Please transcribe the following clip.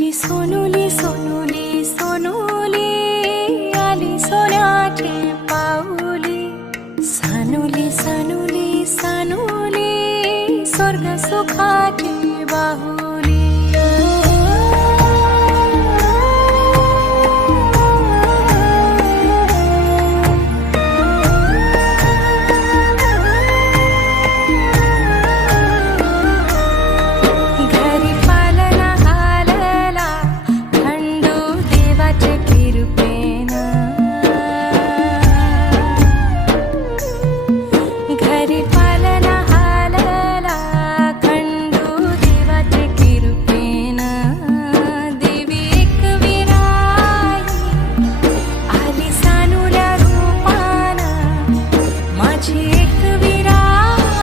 माझी सोनुली सोनुली सोनुली आली सोन्याची पाऊली सानुली सानुली सानुली स्वर्ग सुखाची बाहुली।